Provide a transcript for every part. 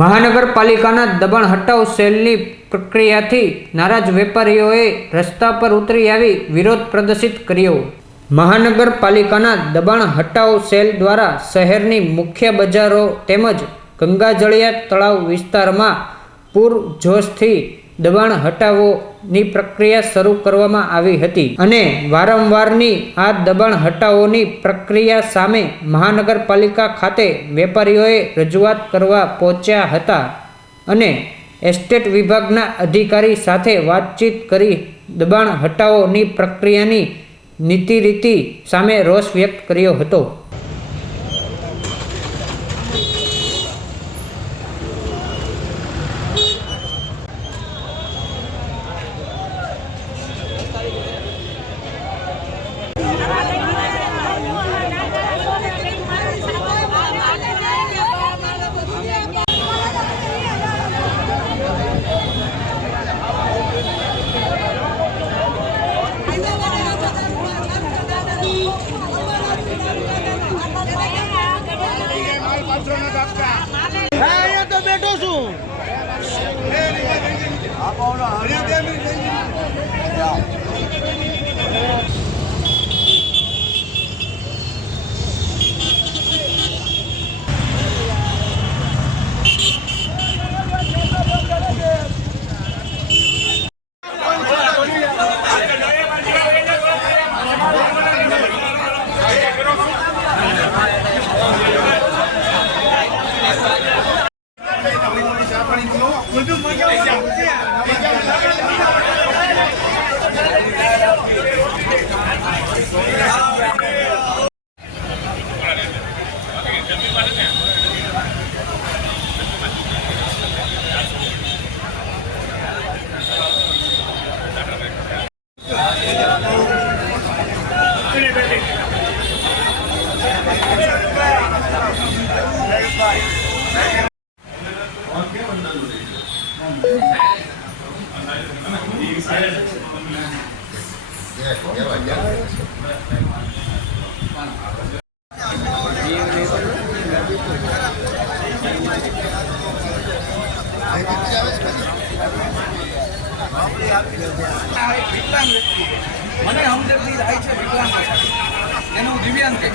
મહાનગરપાલિકાના દબાણ હટાવ સેલની પ્રક્રિયાથી નારાજ વેપારીઓએ રસ્તા પર ઉતરી આવી વિરોધ પ્રદર્શિત કર્યો। મહાનગરપાલિકાના દબાણ હટાવ સેલ દ્વારા શહેરની મુખ્ય બજારો તેમજ ગંગાજળિયા તળાવ વિસ્તારમાં પૂરજોશથી દબાણ હટાવોની પ્રક્રિયા શરૂ કરવામાં આવી હતી અને વારંવારની આ દબાણ હટાવોની પ્રક્રિયા સામે મહાનગરપાલિકા ખાતે વેપારીઓએ રજૂઆત કરવા પહોંચ્યા હતા અને એસ્ટેટ વિભાગના અધિકારી સાથે વાતચીત કરી દબાણ હટાવોની પ્રક્રિયાની નીતિ રીતિ સામે રોષ વ્યક્ત કર્યો હતો। तो बैठो छू મને હમદર્દી થાય છે વિકલાંગ એનું દિવ્યાંગ છે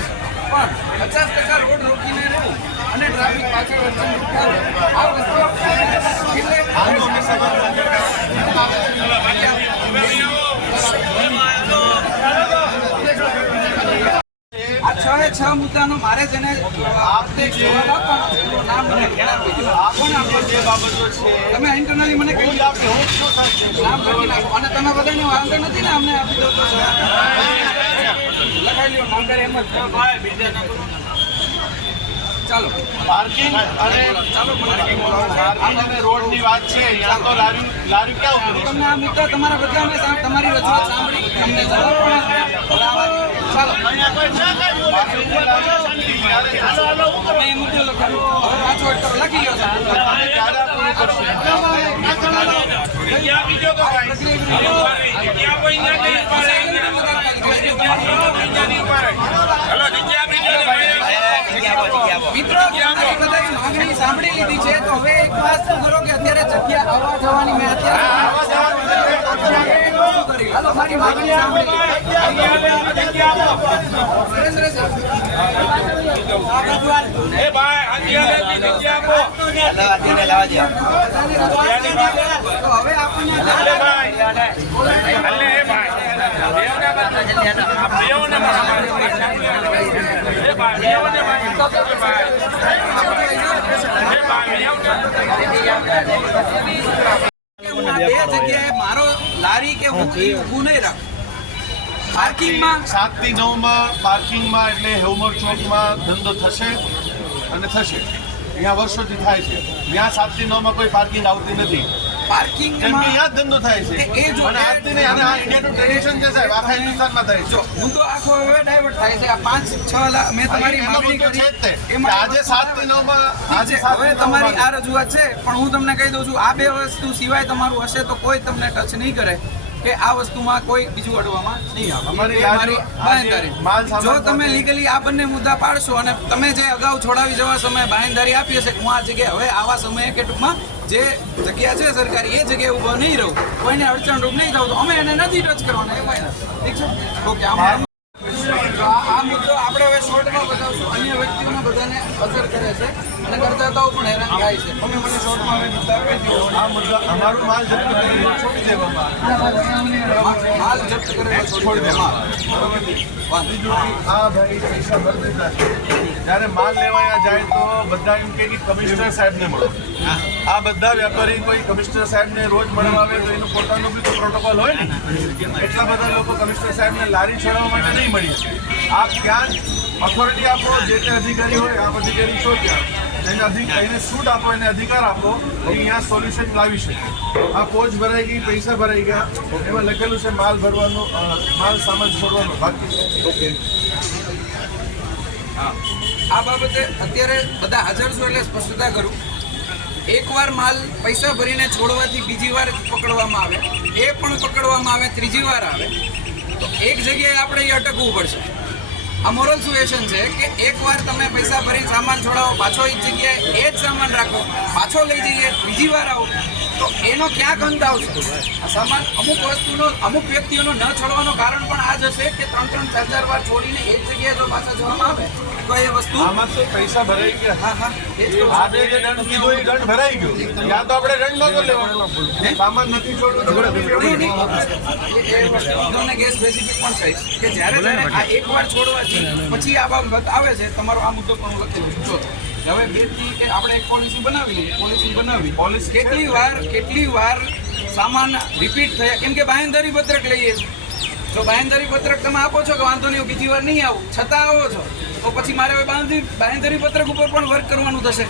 પણ 50% રોડ રોકીને રહેવું અને ટ્રાફિક પાછળ વચ્ચે આ વસ્તુ આ 6 મુદ્દાનો મારે જેને જવાબ આપવાનો નામ મને કોણ આપો જે બાબતો છે તમે ઇન્ટરનલી મને કહી આપજો નામ લખી નાખો અને તમે બધાને વાંધો નથી ને અમને આપી દો તો લખાઈ લ્યો નામ કરે એમ જ ભાઈ બીજા ના ચાલો પાર્કિંગ અને ચાલો મને રોડની વાત છે અહીંયા તો લારી ક્યાં ઉભી તમને આ મુદ્દા તમારા બધાને તમારી રજૂઆત સાંભળી તમને જવાબ પણ ચાલો અહીંયા કોઈ છે હાલો તમે એ મુદ્દો લખો હવે પાછો લખી લ્યો જગ્યા બીજો તો ભાઈ જગ્યા કોઈ ના કરી પાડે ચાલો જગ્યા બીજો મિત્રો બધાની માંગણી સાંભળી લીધી છે તો હવે એક વાત તો કરો કે અત્યારે જગ્યા આવવા જવાની મેં અત્યારે હાલો મારી માંગણી સાંભળી એ ભાઈ આજી જગ્યા આપો આજીને લાવા દે તો હવે આપણને ભાઈ અલ્લે એ ભાઈ બેઓને મારો લારી કે હું ઊભું નહીં રાખું પાર્કિંગમાં 7 થી 9 માં પાર્કિંગમાં એટલે હેવમોર ચોકમાં ધંધો થશે અને થશે અહીંયા વર્ષોથી થાય છે ત્યાં 7 થી 9 માં કોઈ પાર્કિંગ આવતી નથી પાર્કિંગ કેમ કે અહીંયા ધંધો થાય છે એ જો અને આજથી ને અને આ ઇન્ડિયાનું ટ્રેડિશન છે સાહેબ આખા હિન્દુસ્તાનમાં થાય છે હું તો આખો હવે ડાયવર્ટ થાય છે આ 5-6 લાખ મેં તમારી માંગણી કરી એમાં આજે 7 થી 9 માં આજે હવે તમારી આ રજૂઆત છે પણ હું તમને કહી દઉં છું આ બે વસ્તુ સિવાય તમારું હશે તો કોઈ તમને ટચ નહીં કરે કે આ વસ્તુમાં કોઈ બીજું અડવામાં નહીં આવે. અમારી એ મારી બાંહેધરી. માલ સામાન જો તમે લીગલી આ બંને મુદ્દા પાડશો અને તમે જે અગાઉ છોડાવી જવા સમયે બાંહેધરી આપી હશે કે હું આ જગ્યાએ હવે આવા સમયે કે ટૂંકમાં જે જગ્યા છે સરકારી એ જગ્યાએ ઊભો નહીં રહું, કોઈને અડચણરૂપ નહીં થવું, તો અમે એને નથી ટચ કરવાના. એ ફાઇનલ. ઠીક છે? ઓકે. આમાં આ મુદ્દો આપણે હવે શોર્ટમાં બતાવશું. અન્ય વ્યક્તિઓને બધાને અસર કરે છે અને કરદાતાઓ પણ હેરાન થાય છે. તમે મને શોર્ટમાં હવે મુદ્દા આપી દો. આ મુદ્દા અમારું માલ જપ્ત કરીને છોડી દેવામાં માલ જપ્ત કરેલો છોડી દેવામાં આ ભાઈ પૈસા ભરી દીધા છે. જ્યારે માલ લેવા જાય તો બધા એમ કે કમિશનર સાહેબને મળો. આ બધા વેપારી કોઈ કમિશનર સાહેબને રોજ મળવા આવે તો એનું પોતાનું બી તો પ્રોટોકોલ હોય ને. એટલા બધા લોકો કમિશનર સાહેબને લારી ચડાવવા માટે નહીં મળી. આપ ક્યાં ઓથોરિટી આપો, જે તે અધિકારી હોય આપ અધિકારી છો ત્યાં એને છૂટ આપો, એને અધિકાર આપો તો અહીંયા સોલ્યુશન લાવી શકે. આ પોચ ભરાઈ ગઈ, પૈસા ભરાઈ ગયા, એમાં લખેલું છે માલ ભરવાનું, માલ સામાન છોડવાનો બાકી. ઓકે. હા, આ બાબતે અત્યારે બધા હાજર છો એટલે સ્પષ્ટતા કરું. એકવાર માલ પૈસા ભરીને છોડવાથી બીજી વાર પકડવામાં આવે, એ પણ પકડવામાં આવે, ત્રીજી વાર આવે તો એક જગ્યાએ આપણે એ અટકવું પડશે. આ મોરલ સુએશન છે કે એકવાર તમે પૈસા ભરી સામાન છોડાવો, પાછો એ જગ્યાએ એ જ સામાન રાખો, પાછો લઈ જઈએ, બીજી વાર આવો તો એનો ક્યાંક અંત આવશે. આ સામાન અમુક વસ્તુનો, અમુક વ્યક્તિઓનો ન છોડવાનું કારણ પણ આ જ હશે કે 3-3, 4-4 વાર છોડીને એક જગ્યાએ જો પાછા જવામાં આવે તો એ વસ્તુ આમાં તો પૈસા ભરાઈ ગયા. હા હા એ જ કહું છું. આજે જે દંડ કીધો એ દંડ ભરાઈ ગયો. યા તો આપણે દંડ નતો લેવાનો, સામાન નથી છોડવું તો એ વસ્તુને ગેસ સ્પેસિફિક પણ કહીશ કે જ્યારે આ એકવાર છોડવાથી પછી આ બાબત આવે છે, તમારો આ મુદ્દો પણ હું લખેલો છું. જો હવે બેથી કે આપણે એક પોલિસી બનાવી લઈએ, પોલિસી કેટલી વાર સામાન રિપીટ થયા, કેમ કે બાંહેધરી પત્રક લઈએ છીએ. જો બાંહેધરી પત્રક તમે આપો છો કે વાંધો નહીં બીજી વાર નહીં આવું, છતાં આવો છો તો પછી મારે હવે બાંહેધરી પત્રક ઉપર પણ વર્ક કરવાનું થશે.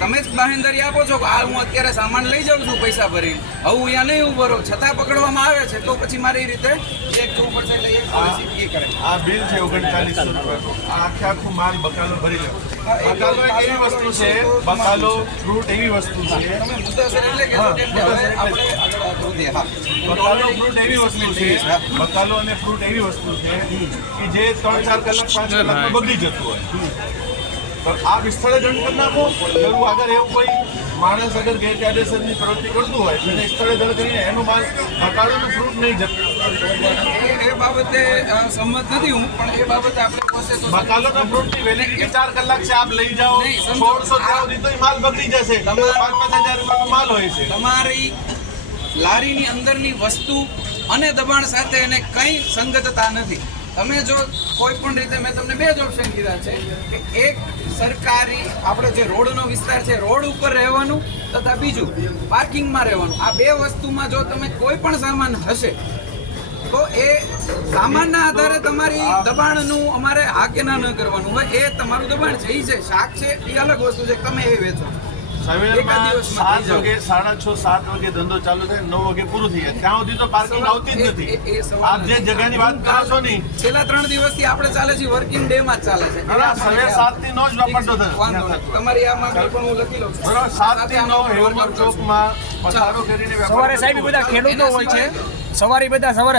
તમે જ બાંહેધરી આપો છો કે આ હું અત્યારે સામાન લઈ જાઉં છું પૈસા ભરીને, હવે અહીંયા નહીં ઉભો રહો, છતાં પકડવામાં આવે છે તો પછી મારે એ રીતે ચેક જોવું પડશે. એટલે એ પોલિસી એ કરે. આ બિલ છે 3900 રૂપિયાનું. આ આખું માલ બકાલો ભરી લે. બકાલો એક એવી વસ્તુ છે, બકાલો ફ્રૂટ એવી વસ્તુ છે. તમે મુદ્દાસર એટલે કહેશો કે હવે આપણે આગળ વધીએ. હા, બકાલો ફ્રૂટ એવી વસ્તુ છે, બકાલો અને ફ્રૂટ એવી વસ્તુ છે કે જે 3-4 કલાક 5 કલાકમાં બગડી જતું હોય. તો આ વિસ્થળે દંડ કરી નાખો. એવું અગર એવું કોઈ માણસ અગર ગેરકાયદેસરની પ્રવૃત્તિ કરતું હોય તો એને સ્થળે દંડ કરીને એનું માલ બકાલોનું ફ્રૂટ નહીં જતું. એ બાબતે સંમત નથી હું, પણ એ બાબતે આપણે પાસે તો બકાલોના ફ્રૂટની વેલિડિટી 4 કલાક છે. આપ લઈ જાઓ નહીં, સમજો. 1600 ત્યાં સુધી તો એ માલ બગડી જશે. 5,000 રૂપિયાનો માલ હોય છે. તમારી લારીની અંદરની વસ્તુ અને દબાણ સાથે એને કંઈ સંગતતા નથી. તમે જો કોઈ પણ રીતે, મેં તમને 2 જ ઓપ્શન કીધા છે કે એક સરકારી આપણે જે રોડનો વિસ્તાર છે, રોડ ઉપર રહેવાનું તથા બીજું પાર્કિંગમાં રહેવાનું. આ 2 વસ્તુમાં જો તમે કોઈ પણ સામાન હશે તો એ સામાનના આધારે તમારી દબાણનું અમારે હા કે ના ન કરવાનું હોય. એ તમારું દબાણ છે, એ છે શાક છે, એ અલગ વસ્તુ છે, તમે એ વેચો. સવારમાં 7 વાગે, 6:30, 7 વાગે ધંધો ચાલુ થાય, 9 વાગે પૂરું થઈ જાય. ત્યાં સુધી તો પાર્કિંગ આવતી જ નથી. આપ જે જગ્યાની વાત કરો છો ને, છેલ્લા 3 દિવસથી આપણે ચાલે છે વર્કિંગ ડે માં જ ચાલે છે. સવારે 7 થી 9 જ વાપરતો વાંધો નથી. તમારી આ માંગણી પણ હું લખી લઉં છું. બરાબર. 7 થી 9 હેવમોર ચોકમાં પથારો કરીને સવારે સાહેબ બધા ખેડૂતો હોય છે, સવારે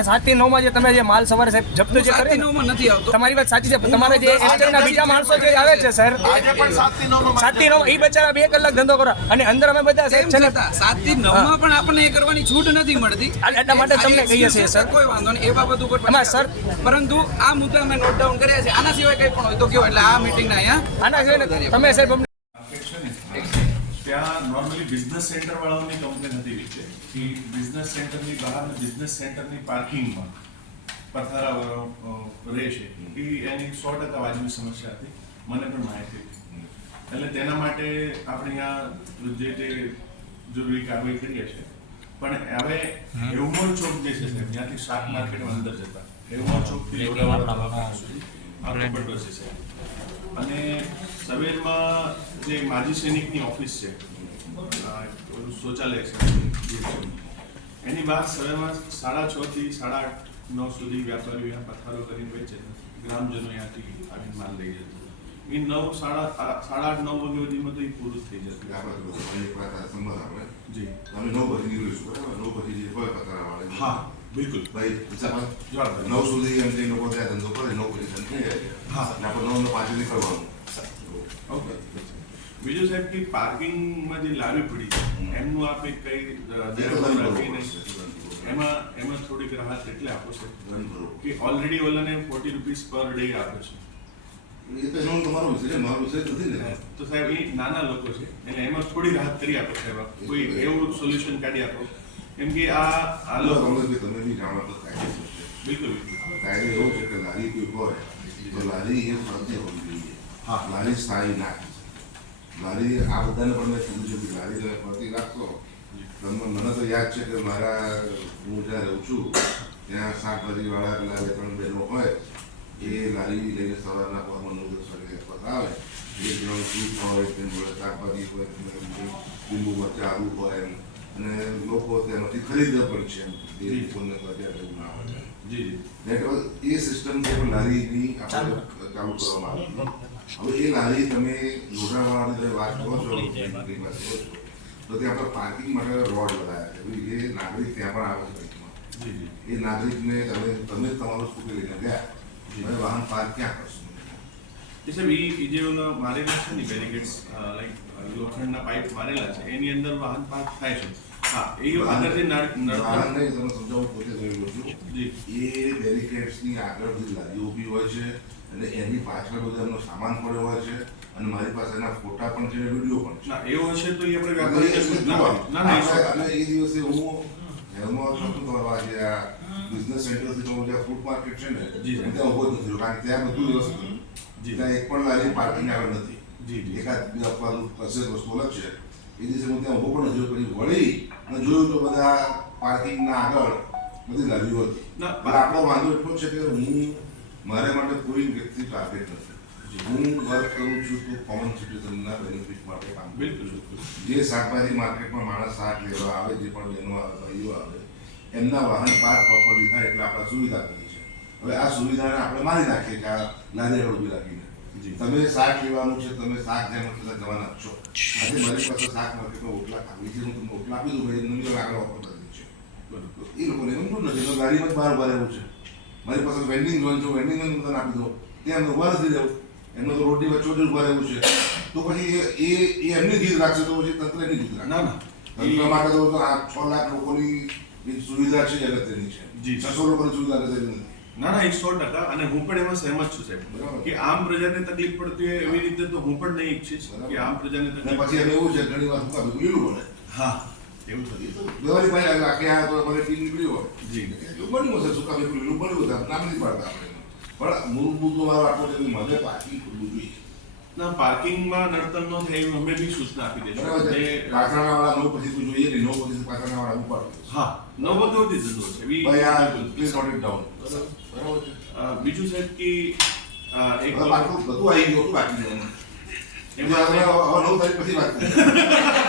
7 થી 9 માં જે તમે જે માલ સવારે સાહેબ જપ્ત જે કરે ને, નથી આવતો. તમારી વાત સાચી છે. તમારે જે એસ્ટેટના બીજા માણસો જે આવે છે સર, આજે પણ 7 થી 9 7 થી 9 એ બચારા 2 કલાક ધંધો કરો અને અંદર અમે બધા સાહેબ છે ને 7 થી 9 માં પણ આપણને એ કરવાની છૂટ નથી મળતી. એટલા માટે તમને કહીએ છીએ સર. કોઈ વાંધો નહીં, એ બાબત ઉપર એમાં સર, પરંતુ આ મુદ્દા અમે નોટ ડાઉન કર્યા છે. આના સિવાય કંઈ પણ હોય તો કયો, એટલે આ મીટિંગના અહીંયા આના સિવાય તમે સાહેબ અમને ત્યાં નોર્મલી બિઝનેસ સેન્ટર વાળાઓની કમ્પ્લેન હતી કે બિઝનેસ સેન્ટરની બહાર બિઝનેસ સેન્ટરની પાર્કિંગમાં પથારાવાળો રહે છે. એ એની 100% વાજબી સમસ્યા હતી, મને પણ માહિતી હતી. એટલે તેના માટે આપણે અહીંયા જે જરૂરી કાર્યવાહી કરીએ છીએ. પણ હવે હેવમોર ચોક જે છે ત્યાંથી શાક માર્કેટમાં અંદર જતા હેવમોર ચોકથી લોરાવાડા સુધી આ પકડ બસે છે. અને સવેરમાં જે માજી સૈનિકની ઓફિસ છે, શૌચાલય છે, એની બહાર સવેરમાં 6:30 થી 8:30-9 સુધી વેપારીઓ પથારો કરીને વેચે. ગ્રામજનો ત્યાંથી આવીને માલ લઈ જતો. એ 8:30-9 વાગ્યા સુધીમાં તો એ પૂરું થઈ જતું. જી હા, બિલકુલ ભાઈ જવાબદારી. 9 સુધી એમ કે લોકો ત્યાં ધંધો કરે 9 પછી બંધ થઈ જાય હા. એટલે આપણે 9 ને 5 નીકળવાનું ઓકે. બીજું સાહેબ કે પાર્કિંગમાં જે લારી પડી છે એમનું આપે કઈ એ તો ધ્યાન બંધ રાખીને કરવું પડશે. એમાં થોડીક રાહત એટલે આપો છો બંધ કરવું. કે ઓલરેડી ઓલાને 40 રૂપીસ પર ડે આપે છે એ તો એનો તમારો વિષય છે મારો વિષય નથી ને તો સાહેબ એ નાના લોકો છે એટલે એમાં થોડી રાહત કરી આપો સાહેબ કોઈ એવું સોલ્યુશન કાઢી આપો કેમ કે આ લોકો કોંગ્રેસ તમે બી જાણો તો કાયદેસર છે બિલકુલ કાયદો એવો છે કે લારી કોઈ હોય તો લારી એ ફરતી હોવી જોઈએ હા. લારી સ્થાયી નાખી લારી આ બધાને પણ મેં કીધું છે કે લારી તમે ફરતી રાખશો મને તો યાદ છે કે મારા હું જ્યાં રહું છું ત્યાં શાકભાજીવાળા પેલા 2-3 બહેનો હોય એ લારી લઈને સવારના પોરમાં 9-10 વાગે આસપાસ આવે એક જણ ફ્રૂટ હોય તેની જોડે શાકભાજી હોય લીંબુ મરચાં આલુ હોય એમ અને લોકો તેમાંથી ખરીદે પણ છે એ લોકોને અત્યારે એવું ના હોય જી જી નેટવર્ક એ સિસ્ટમ છે પણ લારીની આપણે ચાલુ કરવામાં આવે હવે એ લારી તમે લોઢાવાળાની તમે વાત કરો છો તો ત્યાં આપણે પાર્કિંગ માટે રોડ લગાવ્યા છે ભાઈ એ નાગરિક ત્યાં પણ આવે છે જી જી એ નાગરિકને તમે તમારું સ્કૂટર લઈને ગયા તમે વાહન પાર્ક ક્યાં કરશો એ સાહેબ એ જે ઓલા મારેલા છે ને બેરિકેડ્સ લાઈક લોખંડના પાઇપ મારેલા છે એની અંદર વાહન પાર્ક થાય છે હા એ અંદર જે વાહન નહીં તમે સમજાવું પોતે જોયેલું છું જી એ બેરિકેડ્સની આગળ બધી લારીઓ ઊભી હોય છે અને એની પાછળ બધો એમનો સામાન પડ્યો હોય છે અને મારી પાસે એના ફોટા પણ છે વિડીયો પણ છે ના એવું હશે તો એ આપણે વ્યાપારીને સૂચના ના ના એ સો અને એ દિવસે હું હેલમાં છું તમારા જે આ બિઝનેસ સેન્ટરથી તો જે ફૂડ માર્કેટ છે ને જી. હું ત્યાં ઉભો જ નથી રહ્યો. કારણ કે ત્યાં બધું વ્યવસ્થિત હતું. જી. ત્યાં એક પણ લારી પાર્કિંગ આગળ નથી જી જી એકાદ બે અપવાનું કશે વસ્તુ અલગ છે એ દિવસે હું ત્યાં ઉભો પણ નથી રહ્યો. પછી વળી અને જોયું તો બધા પાર્કિંગના આગળ બધી લારીઓ હતી ના, એટલે આપણો વાંધો એટલો છે કે મારે માટે કોઈ વ્યક્તિ ટાર્ગેટ નથી હું વર્ક કરું છું તો કોમન સિટીઝનના બેનિફિટ માટે કામ કરું બિલકુલ છું. બિલકુલ જે શાકભાજી માર્કેટમાં માણસ શાક લેવા આવે જે પણ બહેનો આવે ભાઈઓ આવે એમના વાહન પાર્ક પ્રોપરલી થાય એટલે આપણે સુવિધા કરી છે હવે આ સુવિધાને આપણે મારી નાખીએ કે આ લારી આગળ ઊભી રાખીને જી. તમે શાક લેવાનું છે તમે શાક જ્યાં મળશે જવાના જ છો આજે મારી પાસે શાક માર્કેટમાં ઓટલા ખાવી છે હું તમને ઓટલા આપી દઉં ભાઈ નવી આગળ વાપરતા જ છે બરોબર એ લોકોને એમ પણ નથી તો ગાડીમાં જ બહાર ઉભા રહેવું છે મારી પાસે વેન્ડિંગ ઝોન છે વેન્ડિંગ ઝોન બધાને આપી દો ત્યાં અમને ઉભા નથી રહેવું એમનો તો રોડની વચ્ચે જ ઉભા રહેવું છે તો પછી એ એમની જીદ રાખશે તો પછી તંત્ર એની જીદ રાખશે ના ના તંત્ર માટે તો આ 6 લાખ લોકોની એક સુવિધા છે અગત્યની છે જી. 600 લોકોની સુવિધા અગત્યની નથી ના ના એ 100% અને હું પણ એમાં સહેમત છું સાહેબ બરાબર. કે આમ પ્રજાને તકલીફ પડતી હોય એવી રીતે તો હું પણ નહીં ઈચ્છીશ કે આમ પ્રજાને અને તકલીફ પછી એમ એવું છે ઘણી વાર શું કામ લીલું બને હા એવું થતું વ્યવહારિક ભાઈ આખે આ તો અમારી ટીમ નીકળી હોય જી એવું બન્યું હશે શું કામ એટલું લીલું બન્યું હશે નામ નથી પાડતા આપણે પણ મૂળભૂત મારો આટલો છે કે મને પાર્કિંગ ખુલવું જોઈએ ના પાર્કિંગમાં નડતર ન થાય એવી અમે બી સૂચના આપી દઈશું બરાબર છે જે પાછળના 9 પછી તું જોઈએ નહીં 9 પછી પાછળના વાળા ઉપાડ હા નવો બધી ધંધો છે વી ભાઈ આ બિલકુલ. પ્લીઝ નોટ ઇટ ડાઉન બરાબર છે બીજું સાહેબ કે એક બધું આવી ગયું બધું બાકી છે એમાં હવે 9 તારીખ પછી વાત કરીએ